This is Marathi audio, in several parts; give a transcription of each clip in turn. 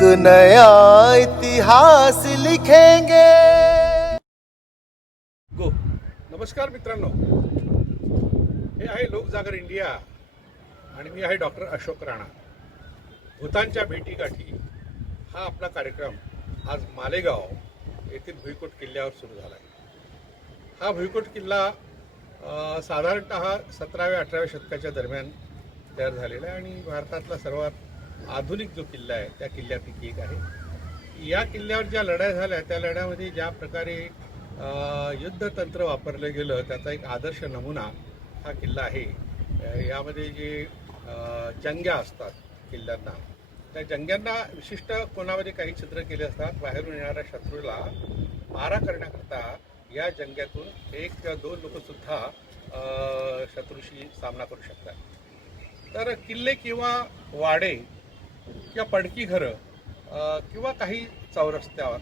एक नया इतिहास लिखेंगे। गो नमस्कार मित्रांनो। हे आहे लोकजागर इंडिया आणि मी आहे डॉक्टर अशोक राणा. भूतानच्या भेटीगाठी हा आपला कार्यक्रम आज मालेगाव येथील भुईकोट किल्ल्यावर सुरू झाला आहे हा भुईकोट किल्ला साधारणतः सतराव्या अठराव्या शतकाच्या दरम्यान तयार झालेला आहे आणि भारतातला सर्वात आधुनिक जो किल्ला आहे त्या किल्ल्यापैकी एक आहे. या किल्ल्यावर ज्या लढाया झाल्या त्या लढ्यामध्ये ज्या प्रकारे युद्धतंत्र वापरलं गेलं त्याचा एक आदर्श नमुना हा किल्ला आहे. यामध्ये जे जंग्या असतात किल्ल्यांना त्या जंग्यांना विशिष्ट कोणामध्ये काही छिद्र केले असतात बाहेरून येणाऱ्या शत्रूला मारा करण्याकरता या जंग्यातून एक किंवा दोन लोकसुद्धा शत्रूशी सामना करू शकतात. तर किल्ले किंवा वाडे किंवा पडकी घरं किंवा काही चौरस्त्यावर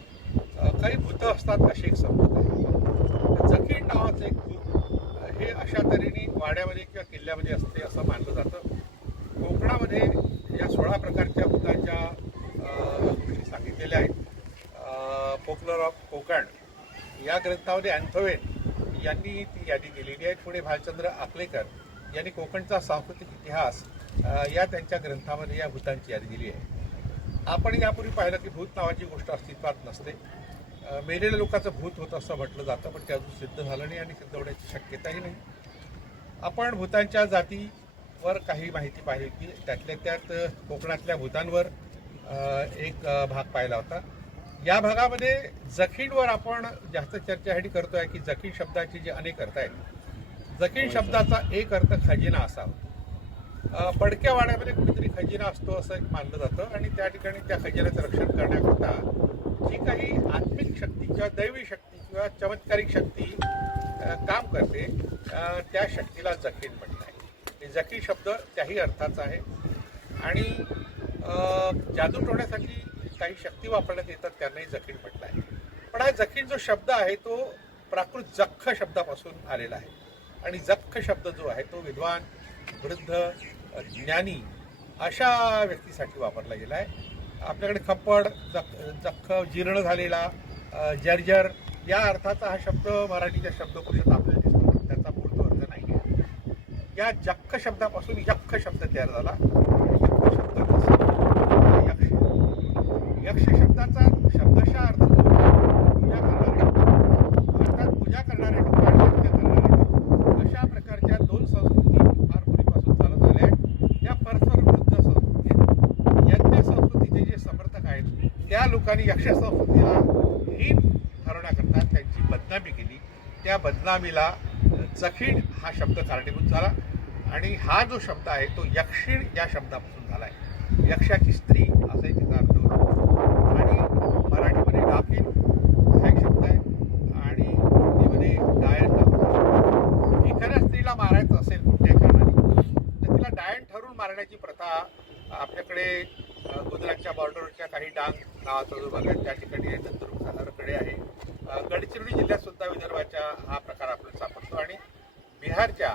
काही भूतं असतात अशी एक समजत आहे. जखीण नावाचं एक भूत हे अशा तऱ्हेने वाड्यामध्ये किंवा किल्ल्यामध्ये असते असं मानलं जातं. कोकणामध्ये या सोळा प्रकारच्या भूतांच्या गोष्टी सांगितलेल्या आहेत. पोकलर ऑफ कोकण या ग्रंथामध्ये अँथोवेन यांनी ती यादी दिलेली आहे. पुढे भालचंद्र आकलेकर यांनी कोकणचा सांस्कृतिक इतिहास या त्यांच्या ग्रंथामध्ये या भूतांची यादी दिली आहे. आपण यापूर्वी पाहिलं की भूत नावाची गोष्ट अस्तित्वात नसते. मेलेल्या लोकांचं भूत होतं असं म्हटलं जातं पण ते अजून सिद्ध झालं नाही आणि सिद्ध होण्याची शक्यताही नाही. आपण भूतांच्या जातीवर काही माहिती पाहिली की त्यातल्या त्यात कोकणातल्या भूतांवर एक भाग पाहिला होता. या भागामध्ये जखीणवर आपण जास्त चर्चेसाठी करतोय की जखीण शब्दाचे जे अनेक अर्थ आहेत जखीण शब्दाचा एक अर्थ खजिना असावा अ, पडक्या वाड्यामध्ये कुठेतरी खजिना असतो असं एक मानलं जातं आणि त्या ठिकाणी त्या खजिन्याचं रक्षण करण्याकरता जी काही आत्मिक शक्ती किंवा दैवी शक्ती किंवा चमत्कारिक शक्ती काम करते त्या शक्तीला जखीण म्हटलं आहे. हे शब्द त्याही अर्थाचा आहे. आणि जादू टोण्यासाठी काही शक्ती वापरण्यात येतात त्यांनाही जखीण म्हटलं आहे. पण हा जखीण जो शब्द आहे तो प्राकृत जख्ख शब्दापासून आलेला आहे. आणि जख्ख शब्द जो आहे तो विद्वान वृद्ध ज्ञानी अशा व्यक्तीसाठी वापरला गेला आहे. आपल्याकडे खप्पड जख जख्ख जीर्ण झालेला जर्जर या अर्थाचा हा शब्द मराठीच्या शब्दकोशात आपल्याला दिसतो. त्याचा मूळ अर्थ नाही आहे. या जख्ख शब्दापासून यख्ख शब्द तयार झाला आणि यख्ख शब्दाचा संबंध यक्ष यक्ष शब्दाचा शब्दशः अर्थ जो पूजा करणारे अर्थात पूजा करणारे लोक आणि यज्ञ करणारे लोक अशा प्रकारच्या दोन संस्कृती फार पूर्वीपासून चालत आल्या आहेत या परस्पर विरुद्ध संस्कृती आहेत यज्ञ संस्कृतीचे जे समर्थक आहेत त्या लोकांनी यक्ष संस्कृतीला हीन ठरवण्याकरता त्यांची बदनामी केली. त्या बदनामीला जखीण हा शब्द कारणीभूत झाला आणि हा जो शब्द आहे तो यक्षिण या शब्दापासून झाला आहे यक्षाची स्त्री असाही तिचा अर्थ होतो. आणि मराठीमध्ये डाकीन हा एक शब्द आहे आणि हिंदीमध्ये डायन एखाद्या स्त्रीला मारायचं असेल कुठल्या कारणाने तर तिला डायन ठरवून मारण्याची प्रथा आपल्याकडे गुजरातच्या बॉर्डरच्या काही डांग नावाचा जो भाग आहे त्या ठिकाणी आहे साधारणकडे आहे. गडचिरोली जिल्ह्यात सुद्धा विदर्भाच्या हा प्रकार आपल्याला सापडतो आणि बिहारच्या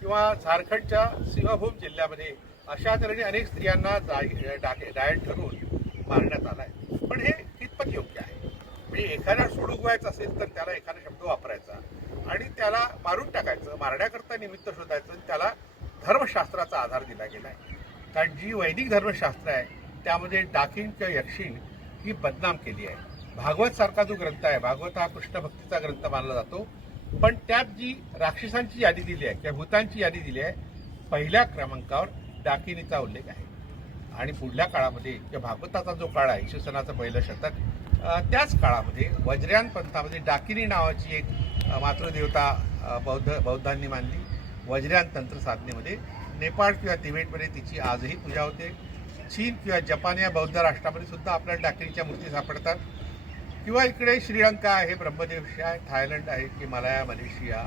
किंवा झारखंडच्या सिंहभूम जिल्ह्यामध्ये अशा तऱ्हेने अनेक स्त्रियांना डाके- डायट ठरवून मारण्यात आला आहे पण हे कितपत योग्य आहे? म्हणजे एखाद्या सोडू असेल तर त्याला एखादा शब्द वापरायचा आणि त्याला मारून टाकायचं मारण्याकरता निमित्त शोधायचं त्याला धर्मशास्त्राचा आधार दिला गेला आहे कारण जी वैदिक धर्मशास्त्र आहे त्यामध्ये डाकिन किंवा यक्षिण ही बदनाम केली आहे. भागवत सारखा जो ग्रंथ आहे भागवत हा कृष्णभक्तीचा ग्रंथ मानला जातो. पण त्यात जी राक्षसांची यादी दिली आहे किंवा भूतांची यादी दिली आहे पहिल्या क्रमांकावर डाकिनीचा उल्लेख आहे. आणि पुढल्या काळामध्ये किंवा भागवताचा जो काळ आहे इसवी पहिलं शतक त्याच काळामध्ये वज्रयान पंथामध्ये डाकिनी नावाची एक मातृदेवता बौद्ध बौद्धांनी मानली. वज्रयान तंत्र साधनेमध्ये नेपाळ किंवा तिबेटमध्ये तिची आजही पूजा होते. चीन किंवा जपान या बौद्ध राष्ट्रामध्ये सुद्धा आपल्याला डाकिनीच्या मूर्ती सापडतात. किंवा इकडे श्रीलंका आहे ब्रह्मदेश आहे थायलंड आहे हिमालया मलेशिया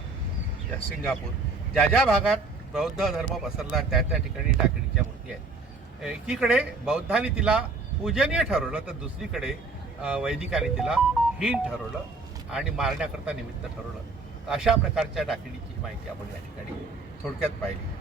या सिंगापूर. ज्या ज्या भागात बौद्ध धर्म पसरला त्या त्या ठिकाणी डाकिणीच्या मूर्ती आहेत. एकीकडे बौद्धांनी तिला पूजनीय ठरवलं तर दुसरीकडे वैदिकाने वैदिकांनी तिला हीन ठरवलं आणि मारण्याकरता निमित्त ठरवलं. अशा प्रकारच्या डाकिणीची माहिती आपण या ठिकाणी थोडक्यात पाहिली.